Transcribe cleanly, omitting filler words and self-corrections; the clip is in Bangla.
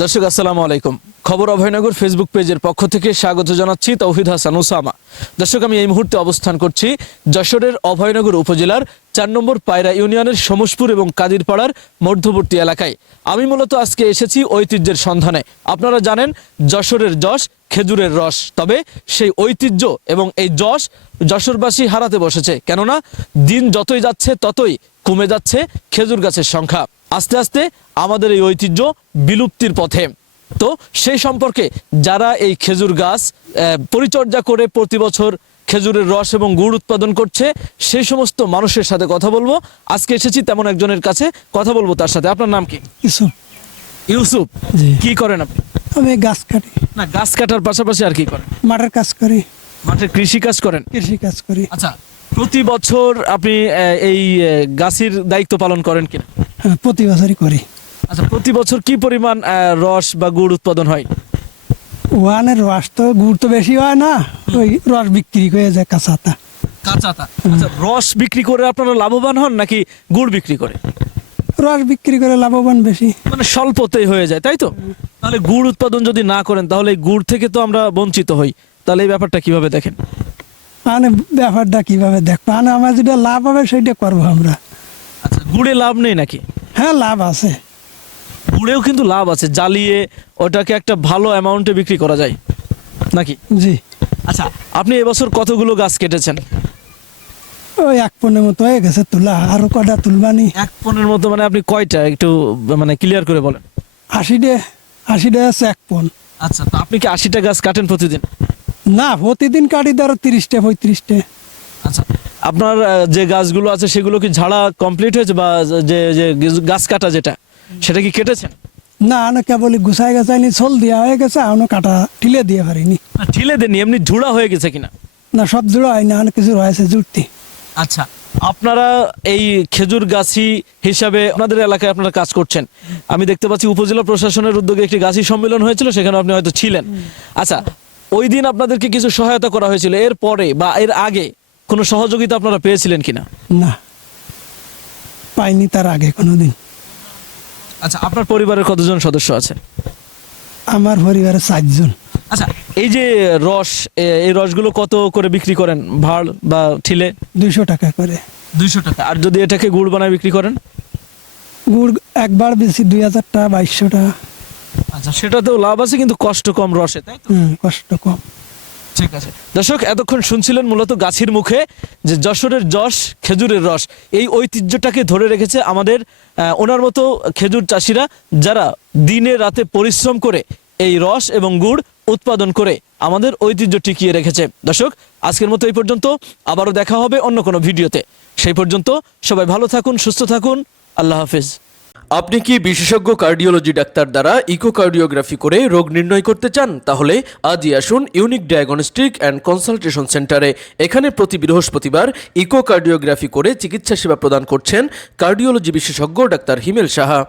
দর্শক আসসালামু আলাইকুম। খবর অভয়নগর ফেসবুক পেজের পক্ষ থেকে স্বাগত জানাচ্ছি তৌহিদ হাসান উসামা। দর্শক, আমি এই মুহূর্তে অবস্থান করছি যশোরের অভয়নগর উপজেলার ৪ নম্বর পায়রা ইউনিয়নের সমসপুর এবং কাদিরপাড়ার মধ্যবর্তী এলাকায়। আমি মূলত আজকে এসেছি ঐতিহ্যের সন্ধানে। আপনারা জানেন যশোরের যশ খেজুরের রস, তবে সেই ঐতিহ্য এবং এই যশ যশোরবাসী হারাতে বসেছে। কেননা দিন যতই যাচ্ছে ততই কমে যাচ্ছে খেজুর গাছের সংখ্যা। আস্তে আস্তে আমাদের এই ঐতিহ্য বিলুপ্তির পথে। তো সেই সম্পর্কে যারা এই খেজুর গাছ পরিচর্যা করে প্রতি বছর খেজুরের রস এবং গুড় উৎপাদন করছে, সেই সমস্ত মানুষের সাথে কথা বলবো। আজকে এসেছি তেমন একজনের কাছে, কথা বলবো তার সাথে। আপনার নাম কি? ইউসুফ। ইউসুফ, জি। কি করেন আপনি? আমি গাছ কাটি, না, গাছ কাটার পাশাপাশি আর কি করেন? মাঠের কাজ করি, মাঠে কৃষি কাজ করেন? কৃষি কাজ করি। আচ্ছা, প্রতি বছর আপনি এই গাছের দায়িত্ব পালন করেন কিনা? হ্যাঁ, প্রতি বছরই করি। আচ্ছা, প্রতি বছর কি পরিমাণ রস বা গুড় উৎপাদন হয়? ওয়ানের রস তো গুড় তো বেশি হয় না, ওই রস বিক্রি হয়ে যায় কাঁচাতা। কাঁচাতা। আচ্ছা, রস বিক্রি করে আপনারা লাভবান হন নাকি গুড় বিক্রি করে? রস বিক্রি করে লাভবান বেশি। মানে স্বল্পতেই হয়ে যায়, তাই তো? তাহলে গুড় উৎপাদন যদি না করেন তাহলে এই গুড় থেকে তো আমরা বঞ্চিত হই। তাহলে এই ব্যাপারটা কিভাবে দেখেন? মানে ব্যাপারটা কিভাবে দেখবো, মানে আমার যেটা লাভ হবে সেটা করবো আমরা। আচ্ছা, গুড়ে লাভ নেই নাকি? হ্যাঁ, লাভ আছে। গুড়েও কিন্তু লাভ আছে, জ্বালিয়ে ওটাকে একটা ভালো অ্যামাউন্টে বিক্রি করা যায় নাকি? জি। আচ্ছা, আপনি এবছর কতগুলো গাছ কেটেছেন? ওই 1 পনের মতো হয়ে গেছে তোলা, আরো কটা তুলবানি। 1 পনের মতো? মানে আপনি কয়টা একটু মানে ক্লিয়ার করে বলেন। 80টা আছে 1 পন। আচ্ছা, তো আপনি কি 80টা গাছ কাটেন প্রতিদিন? না, প্রতিদিন কাটি ধরো 30টা 35টা। আচ্ছা, আপনার যে গাছগুলো আছে সেগুলো কি ঝাড়া কমপ্লিট হয়েছে, বা যে যে গাছ কাটা যেটা সেটা কি কেটেছেন? না, না, কেবলই গুছাই গাছাইনি, সোল দেওয়া হয়ে গেছে, এখনো কাটা ঠিলে দিয়ে পারিনি। ঠিলে দেননি, এমনি ঝুড়া হয়ে গেছে কিনা? না, সব জোড়া হয় না, অনেক কিছু রয়েছে জুড়তি। আচ্ছা, আপনারা এই খেজুর গাছি হিসাবে আপনাদের এলাকায় আপনারা কাজ করছেন। আমি দেখতে পাচ্ছি উপজেলা প্রশাসনের উদ্যোগে একটি গাছি সম্মেলন হয়েছিল, সেখানে আপনি হয়তো ছিলেন। আচ্ছা, ওই দিন আপনাদেরকে কিছু সহায়তা করা হয়েছিল, এর পরে বা এর আগে কোনো সহযোগিতা আপনারা পেয়েছিলেন কিনা? না, পাইনি তার আগে কোনোদিন। আচ্ছা, আপনার পরিবারের কতজন সদস্য আছে? আমার পরিবারে 4 জন। আচ্ছা, এই যে রস, এই রসগুলো কত করে বিক্রি করেন ভাড় বা ঠিলে? 200 টাকা করে। 200 টাকা। আর যদি এটাকে গুড় বানায় বিক্রি করেন? গুড় একবার বেশি 2000 টাকা 2200 টাকা। আচ্ছা, সেটাতেও লাভ আছে, কিন্তু কষ্ট কম রসে, তাই তো? কষ্ট কম। ঠিক আছে দর্শক, এতক্ষণ শুনছিলেন মূলত গাছির মুখে যে যশোরের যশ খেজুরের রস, এই ঐতিহ্যটাকে ধরে রেখেছে আমাদের ওনার মতো খেজুর চাষিরা, যারা দিনে রাতে পরিশ্রম করে এই রস এবং গুড় উৎপাদন করে আমাদের ঐতিহ্য টিকিয়ে রেখেছে। দর্শক, আজকের মতো এই পর্যন্ত। আবারও দেখা হবে অন্য কোনো ভিডিওতে। সেই পর্যন্ত সবাই ভালো থাকুন, সুস্থ থাকুন। আল্লাহ হাফেজ। আপনি কি বিশেষজ্ঞ কার্ডিওলজি ডাক্তার দ্বারা ইকোকার্ডিওগ্রাফি করে রোগ নির্ণয় করতে চান? তাহলে আজই আসুন ইউনিক ডায়াগনস্টিক অ্যান্ড কনসালটেশন সেন্টারে। এখানে প্রতি বৃহস্পতিবার ইকোকার্ডিওগ্রাফি করে চিকিৎসা সেবা প্রদান করছেন কার্ডিওলজি বিশেষজ্ঞ ডাক্তার হিমেল সাহা।